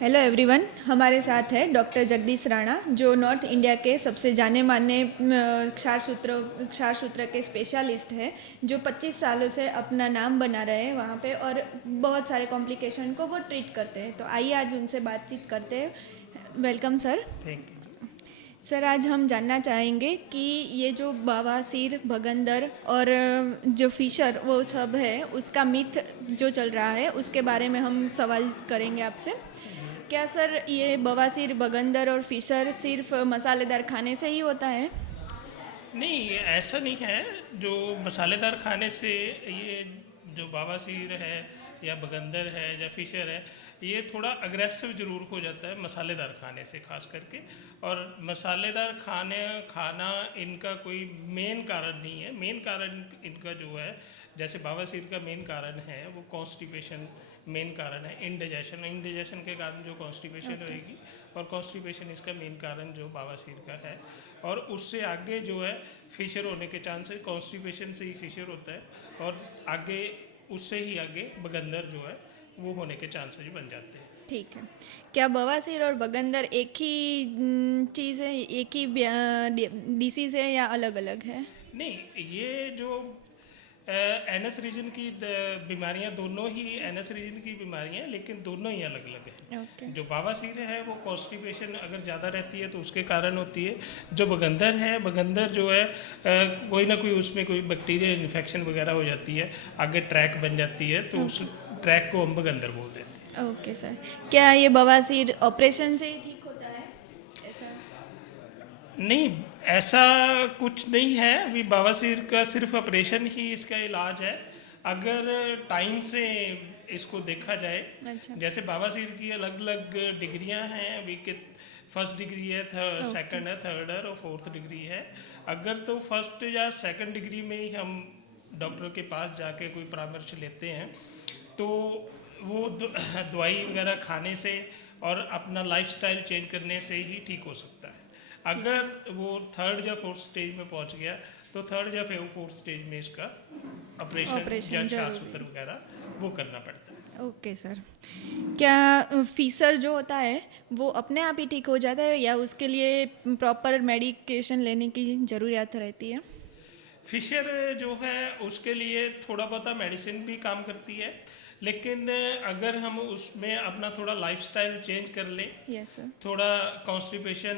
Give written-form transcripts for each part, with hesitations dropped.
Hello everyone, हमारे साथ है डॉक्टर जगदीश राणा जो नॉर्थ इंडिया के सबसे जाने माने क्षार सूत्र के स्पेशलिस्ट है, जो 25 सालों से अपना नाम बना रहे हैं वहाँ पे और बहुत सारे कॉम्प्लिकेशन को वो ट्रीट करते हैं। तो आइए आज उनसे बातचीत करते हैं। Welcome sir. थैंक यू जी। सर, आज हम जानना चाहेंगे कि ये जो बवासीर, भगंदर और जो फिशर वो सब है, उसका मिथ जो चल रहा है उसके बारे में हम सवाल करेंगे आपसे। जी। क्या सर ये बवासीर, बगंदर और फिशर सिर्फ मसालेदार खाने से ही होता है? नहीं, ये ऐसा नहीं है। जो मसालेदार खाने से ये जो बावासीर है या बगंदर है या फिशर है, ये थोड़ा अग्रेसिव ज़रूर हो जाता है मसालेदार खाने से खास करके। और मसालेदार खाना इनका कोई मेन कारण नहीं है। मेन कारण इनका जो है, जैसे बावासीर का मेन कारण है वो कॉन्स्टिपेशन मेन कारण है। इंडाइजेशन के कारण जो कॉन्स्टिपेशन ओके। होएगी, और कॉन्स्टिपेशन इसका मेन कारण जो बावासीर का है। और उससे आगे जो है फिशर होने के चांसेस, कॉन्स्टिपेशन से ही फिशर होता है, और आगे उससे ही आगे बगंदर जो है वो होने के चांसेस बन जाते हैं। ठीक है। क्या बवासीर और बगंदर एक ही चीज़ है, एक ही डिसीज़ है या अलग अलग है? नहीं, ये जो एनएस रीजन की बीमारियां, दोनों ही एनएस रीजन की बीमारियां हैं, लेकिन दोनों ही अलग अलग ओके। हैं। जो बावासीर है वो कॉन्स्टिपेशन अगर ज़्यादा रहती है तो उसके कारण होती है। जो बगंदर है, बगंदर जो है कोई ना कोई उसमें कोई बैक्टीरियल इन्फेक्शन वगैरह हो जाती है, आगे ट्रैक बन जाती है, तो उस ओके। ट्रैक को हम बगंदर बोल देते हैं। Okay sir. क्या ये बवासीर ऑपरेशन से ही ठीक होता है? ऐसा? नहीं, ऐसा कुछ नहीं है। अभी बवासीर का सिर्फ ऑपरेशन ही इसका इलाज है। अगर टाइम से इसको देखा जाए, अच्छा। जैसे बवासीर की अलग अलग डिग्रियां हैं अभी के। फर्स्ट डिग्री है, ओके। सेकंड है, थर्ड है और फोर्थ डिग्री है। अगर तो फर्स्ट या सेकंड डिग्री में ही हम डॉक्टर के पास जाके कोई परामर्श लेते हैं, तो वो दवाई वगैरह खाने से और अपना लाइफस्टाइल चेंज करने से ही ठीक हो सकता है। ठीक है। अगर वो थर्ड या फोर्थ स्टेज में पहुंच गया, तो थर्ड या फोर्थ स्टेज में इसका ऑपरेशन या ऑपरेशन छाछ जरूरी सूत्र है। वगैरह वो करना पड़ता है। Okay sir. क्या फीसर जो होता है वो अपने आप ही ठीक हो जाता है या उसके लिए प्रॉपर मेडिकेशन लेने की ज़रूरत रहती है? फिशर जो है उसके लिए थोड़ा बहुत मेडिसिन भी काम करती है, लेकिन अगर हम उसमें अपना थोड़ा लाइफस्टाइल चेंज कर लें, यस सर। थोड़ा कॉन्स्टिपेशन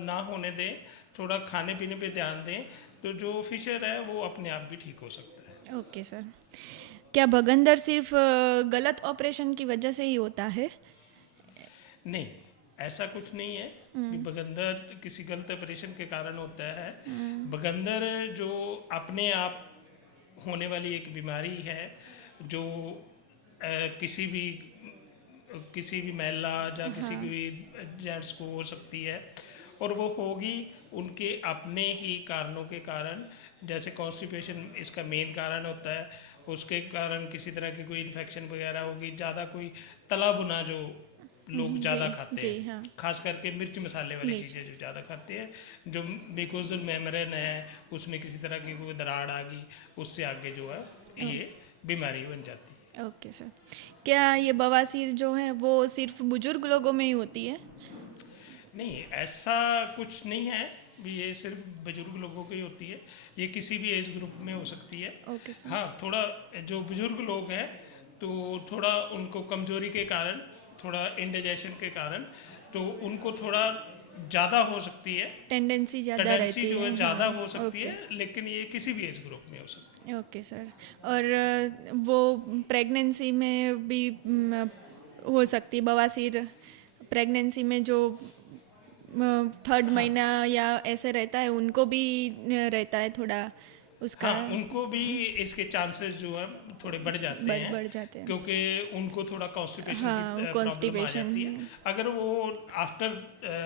ना होने दें, थोड़ा खाने पीने पे ध्यान दें, तो जो फिशर है वो अपने आप भी ठीक हो सकता है। Okay sir. क्या भगंदर सिर्फ गलत ऑपरेशन की वजह से ही होता है? नहीं, ऐसा कुछ नहीं है कि बगंदर किसी गलत ऑपरेशन के कारण होता है। बगंदर जो अपने आप होने वाली एक बीमारी है, जो किसी भी महिला या किसी हाँ। भी जेंट्स को हो सकती है। और वो होगी उनके अपने ही कारणों के कारण। जैसे कॉन्स्टिपेशन इसका मेन कारण होता है, उसके कारण किसी तरह की कोई इन्फेक्शन वगैरह होगी, ज़्यादा कोई तला भुना जो लोग जी। ज़्यादा खाते जी हैं, हाँ। खास करके मिर्च मसाले वाली मिर्च। चीज़ें जो ज़्यादा खाते हैं, जो म्यूकोजल मेम्ब्रेन है उसमें किसी तरह की कोई दरार आ गई, उससे आगे जो है ये बीमारी बन जाती है। Okay sir. क्या ये बवासीर जो है वो सिर्फ बुजुर्ग लोगों में ही होती है? नहीं, ऐसा कुछ नहीं है भी ये सिर्फ बुजुर्ग लोगों की होती है। ये किसी भी एज ग्रुप में हो सकती है। Okay sir. हाँ, थोड़ा जो बुजुर्ग लोग हैं, तो थोड़ा उनको कमजोरी के कारण, थोड़ा इंडाइजेशन के कारण, तो उनको थोड़ा ज़्यादा हो सकती है। टेंडेंसी ज़्यादा टेंडेंसी रहती जो है, है हाँ। ज़्यादा हो सकती ओके। है, लेकिन ये किसी भी एज ग्रुप में हो सकती ओके सर। और वो प्रेगनेंसी में भी हो सकती है बवासीर? प्रेगनेंसी में जो थर्ड है। हाँ, महीना या ऐसे रहता है उनको भी रहता है थोड़ा उसका? हाँ, उनको भी इसके चांसेस जो है थोड़े बढ़ जाते हैं, बढ़ जाते हैं। क्योंकि उनको थोड़ा कॉन्स्टिपेशन की हाँ, प्रॉब्लम आ कॉन्स्टिपेशन। जाती है। अगर वो आफ्टर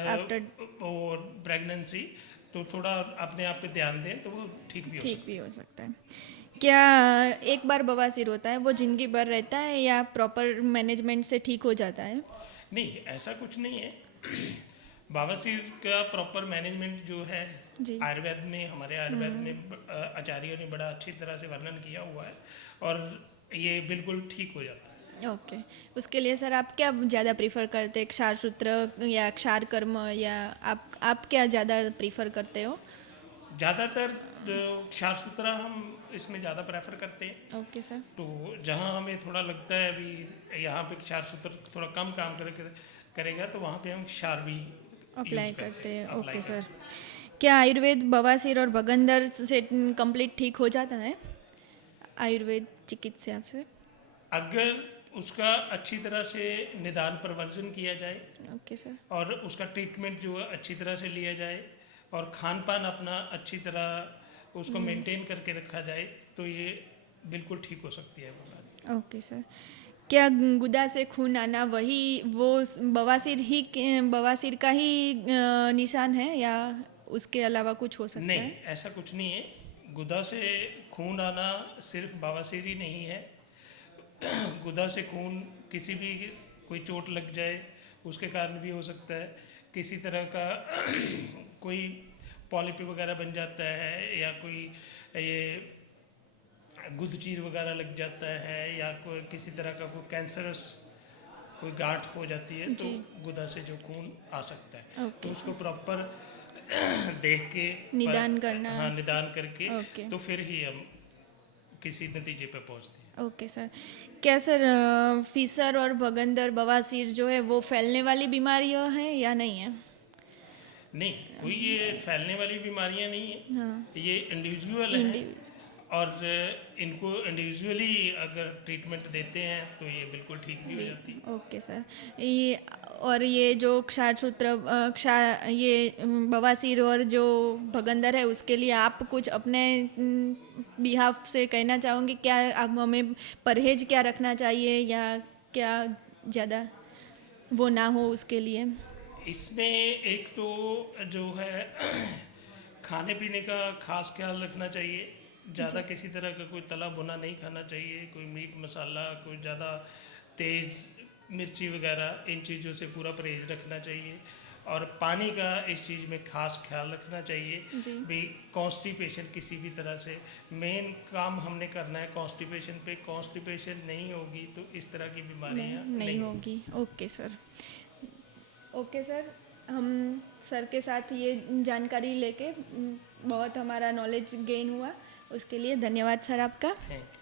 आफ्टर। वो प्रेगनेंसी, तो थोड़ा अपने आप पे ध्यान दें तो वो ठीक भी हो ठीक भी सकती हो सकता है। क्या एक बार बवासीर होता है वो जिंदगी भर रहता है या प्रॉपर मैनेजमेंट से ठीक हो जाता है? है। नहीं, ऐसा कुछ नहीं है। बवासीर का प्रॉपर मैनेजमेंट जो है, जी। आयुर्वेद में, हमारे आयुर्वेद में आचार्यों ने बड़ा अच्छी तरह से वर्णन किया हुआ है, और ये बिल्कुल ठीक हो जाता है। ओके, उसके लिए सर आप क्या ज़्यादा प्रीफर करते हैं, क्षार सूत्र या क्षार कर्म, या आप क्या ज़्यादा प्रीफर करते हो? ज़्यादातर क्षार सूत्रा हम इसमें ज़्यादा प्रेफर करते हैं। Okay sir. तो जहाँ हमें थोड़ा लगता है अभी यहाँ पे क्षार सूत्र थोड़ा कम काम करेगा तो वहाँ पे हम क्षार भी अप्लाई यूज़ करते करते हैं, हैं, अप्लाई ओके सर। करते हैं। क्या आयुर्वेद बवासीर और भगंदर से कंप्लीट ठीक हो जाता है, आयुर्वेद चिकित्सा से? अगर उसका अच्छी तरह से निदान प्रवर्जन किया जाए ओके सर। और उसका ट्रीटमेंट जो है अच्छी तरह से लिया जाए और खान पान अपना अच्छी तरह उसको मेंटेन करके रखा जाए तो ये बिल्कुल ठीक हो सकती है बीमारी। Okay sir. क्या गुदा से खून आना वही वो बवासीर का ही निशान है, या उसके अलावा कुछ हो सकता नहीं, है? ऐसा कुछ नहीं है। गुदा से खून आना सिर्फ बवासीर ही नहीं है। गुदा से खून किसी भी कोई चोट लग जाए उसके कारण भी हो सकता है। किसी तरह का कोई पॉलिप वगैरह बन जाता है या कोई ये गुदचीर वगैरह लग जाता है या कोई किसी तरह का कोई कैंसरस कोई गांठ हो जाती है तो जी। गुदा से जो खून आ सकता है तो ओके उसको सर। प्रॉपर देख के निदान करना। हाँ निदान करके ओके। तो फिर ही हम किसी नतीजे पे पहुंचते हैं। Okay sir. क्या सर फीसर और भगंदर बवासीर जो है वो फैलने वाली बीमारियां हैं या नहीं है? नहीं, कोई ये फैलने वाली बीमारियां नहीं हाँ। है, ये इंडिविजुअल हैं इंडिविजुअल। और इनको इंडिविजुअली अगर ट्रीटमेंट देते हैं तो ये बिल्कुल ठीक भी हो जाती है। Okay sir. ये और ये जो क्षार सूत्र क्षार ये बवासीर और जो भगंदर है उसके लिए आप कुछ अपने बिहाफ से कहना चाहोगे, क्या आप हमें परहेज क्या रखना चाहिए, या क्या ज़्यादा वो ना हो उसके लिए? इसमें एक तो जो है खाने पीने का खास ख्याल रखना चाहिए। ज़्यादा जी सर। किसी तरह का कोई तला भुना नहीं खाना चाहिए, कोई मीट मसाला, कोई ज़्यादा तेज़ मिर्ची वगैरह, इन चीज़ों से पूरा परहेज रखना चाहिए। और पानी का इस चीज़ में खास ख्याल रखना चाहिए जी। भी। कॉन्स्टिपेशन किसी भी तरह से मेन काम हमने करना है कॉन्स्टिपेशन पे। कॉन्स्टिपेशन नहीं होगी तो इस तरह की बीमारियां नहीं नहीं होगी। होगी। Okay sir. ओके सर, हम सर के साथ ये जानकारी लेके बहुत हमारा नॉलेज गेन हुआ, उसके लिए धन्यवाद सर आपका। Thank you.